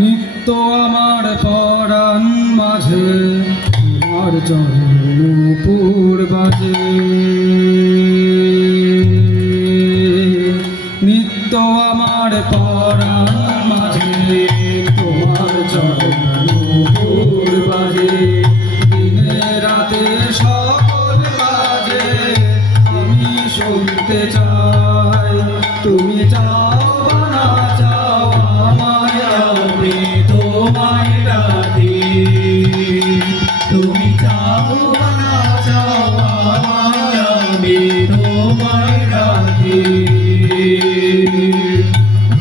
নিত্য আমার পরাণ মাঝে তোমার চরণ নূপুর বাজে। নিত্য আমার পরাণ মাঝে তোমার চরণ নূপুর বাজে। দিনে রাতে সকল কাজে আমি শুনতে চাই, তুমি চাও বা না চাও আমায় আমি তোমায় ডাকি। তুমি চাও বা না চাও আমায় আমি তোমায় ডাকি।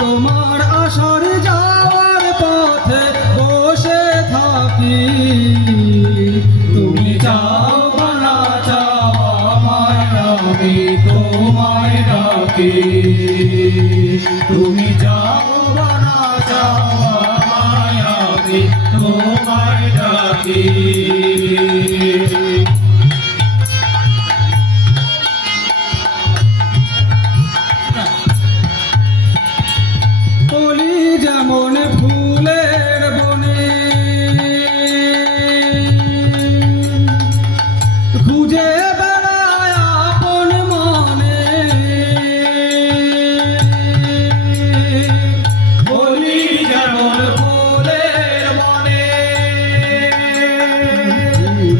তোমার আসার যাওয়ার পথে বসে থাকি, তুমি চাও বা না চাও আমায় আমি তোমায় ডাকি। তুমি চাও বা না চাও আমায় আমি তোমায় ডাকি। কলি যেমন ফুলের বনে খুঁজে বেড়ায় আপন মনে। কলি যেমন ফুলের বনে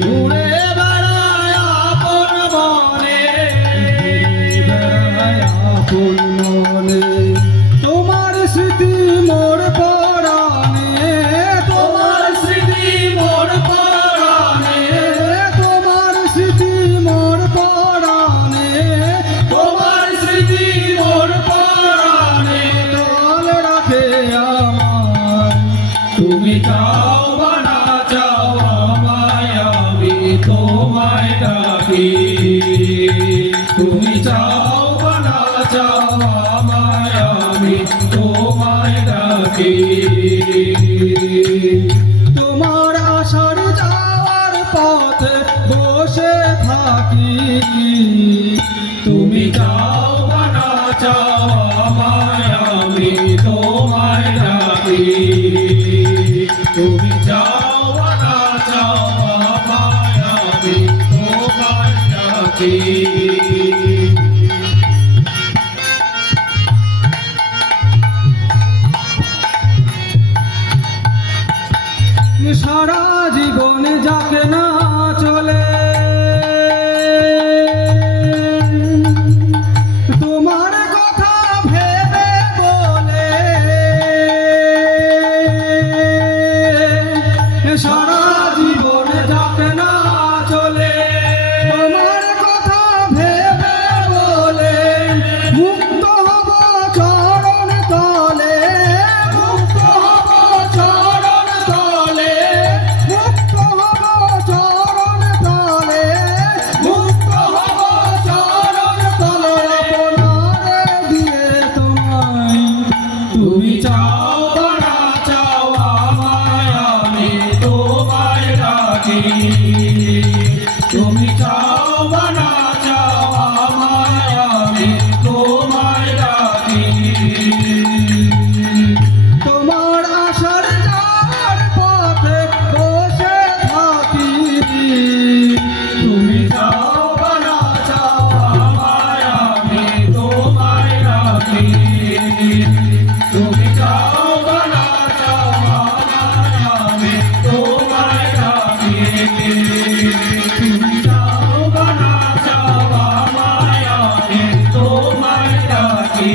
ঘুরে বেড়ায় আপন মনে, বেড়ায় আপন মনে। তোমার স্মৃতি মোর পরাণে, তোমার স্মৃতি মোর পরাণে, তোমার স্মৃতি মোর পরাণে, তোমার স্মৃতি মোর পরাণে কাল রাখে আমার। তুমি চাও বা না চাও আমায় আমি তোমায় ডাকি। তুমি চাও বা না চাও আমায় আমি তোমায় ডাকি। তোমার আসার যাওয়ার পথে বসে থাকি, তুমি চাও বা না চাও আমায় আমি তোমায় ডাকি। তুমি চাও বা না চাও আমায় আমি তোমায় ডাকি। সারা জীবন যাকে না চলে তোমার কথা ভেবে বলে, সারা জীবন যাকে না চলে তোমার কথা ভেবে বলে। মুক্ত হব চরণ তলে, মুক্ত হব চরণ তলে, মুক্ত হব চরণ তলে, মুক্ত হব চরণ তলে। আপনারে দিয়ে তোমায়, তুমি চাও বা না চাও আমায় আমি তোমায় ডাকি। তুমি চাও বা না চাও আমায় আমি তোমায় ডাকি। তোমার আসার যাওয়ার পথে বসে থাকি, তুমি চাও বা না চাও আমায় আমি তোমায় ডাকি। তুমি চাও বা না চাও আমায় আমি তোমায় ডাকি। তুমি চাও বা না চাও আমায় আমি তোমায় ডাকি।